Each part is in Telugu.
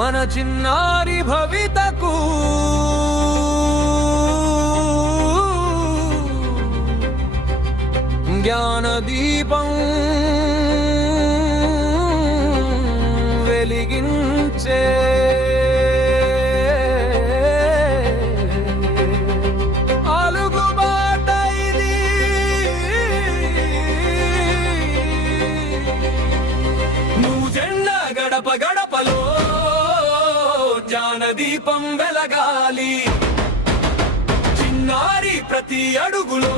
మన చిన్నారి భవితకు జ్ఞానదీపం వెలిగించే గడప గడపలో జ్ఞానదీపం వెలగాలి, చిన్నారి ప్రతి అడుగులో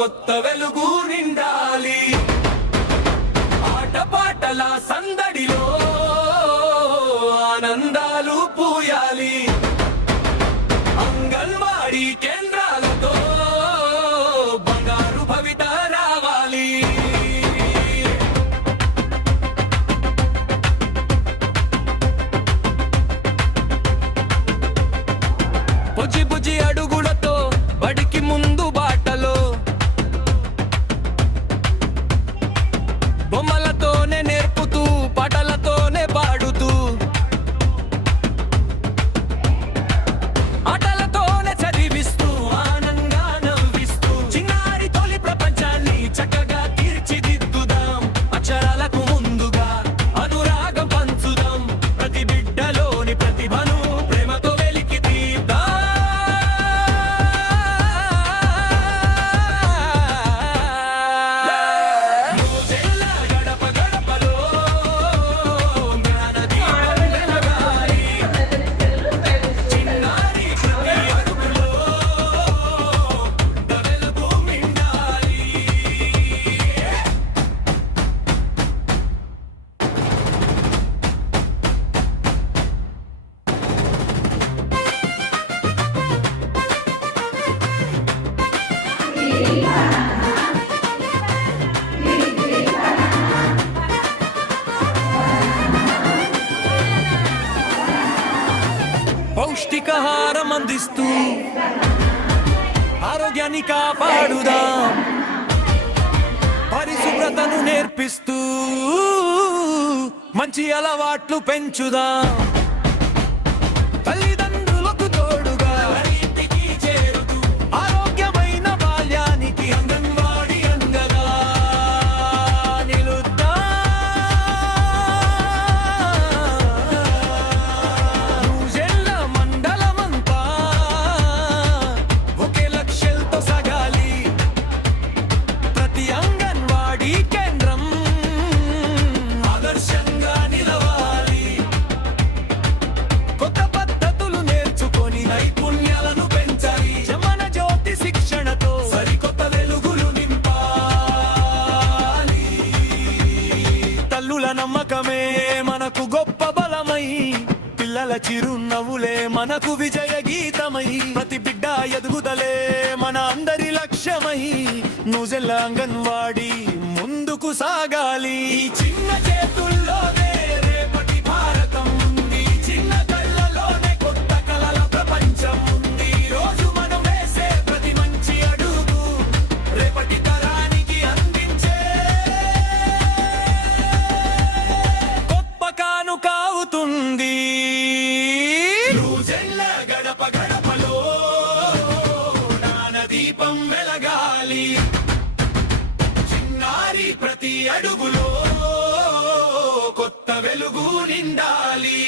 కొత్త వెలుగు నిండాలి, ఆటపాటల సందడిలో ఆనందాలు పూయాలి, అంగన్వాడీ కేంద్రాలతో బంగారు భవిత రావాలి. బుజ్జి బుజ్జి అడుగులతో బడికి ముందు బాటలో, బొమ్మలతోనే నేర్పుతూ పాటలతోనే పాడుతూ, ఆటలతోనే చదివిస్తూ ఆనందంగా నవ్విస్తూ, చిన్నారి తొలి ప్రపంచాన్ని చక్కగా తీర్చిదిద్దుదాం. అక్షరాలకు ముందుగా అనురాగం పంచుదాం, ప్రతి బిడ్డలోని ప్రతిభను ప్రేమతో వెలికి తీద్దాం. పౌష్టికాహారం అందిస్తూ ఆరోగ్యాన్ని కాపాడుదాం, పరిశుభ్రతను నేర్పిస్తూ మంచి అలవాట్లు పెంచుదాం. తల్లిదండ్రులకు తోడుగా ఇంటికి చేరుతూ ఆరోగ్యమైన బాల్యానికి అంగన్వాడీ అంగగా నిలుద్దాం. నూజెళ్ళ మండలమంతా ఒకే లక్ష్యంతో సాగాలి, ప్రతి అంగన్వాడీ కేంద్రం ఆదర్శంగా నిలవాలి. కొత్త పద్ధతులు నేర్చుకొని నైపుణ్యాలను పెంచాలి, మన జ్యోతి శిక్షణతో సరికొత్త వెలుగులు నింపాలి. తల్లుల నమ్మకమే మనకు గొప్ప బలమై, పిల్లల చిరునవ్వులే మనకు విజయ గీతమై, ప్రతి బిడ్డ ఎదుగుదలే మన అందరి లక్ష్యమై, నూజెల్ల అంగన్వాడీ ముందుకు సాగాలి. చిన్న చేతుల్లోనే రేపటి భారతం ఉంది, చిన్న కళ్ళలోనే కొత్త కలల ప్రపంచం ఉంది. రోజు మనం వేసే ప్రతి మంచి అడుగు రేపటి తరానికి అందించే గొప్ప కానుక అవుతుంది. నూజెళ్ళ గడప గడపలో జ్ఞానదీపం వెలగాలి, చిన్నారి ప్రతి అడుగులో కొత్త వెలుగు నిండాలి.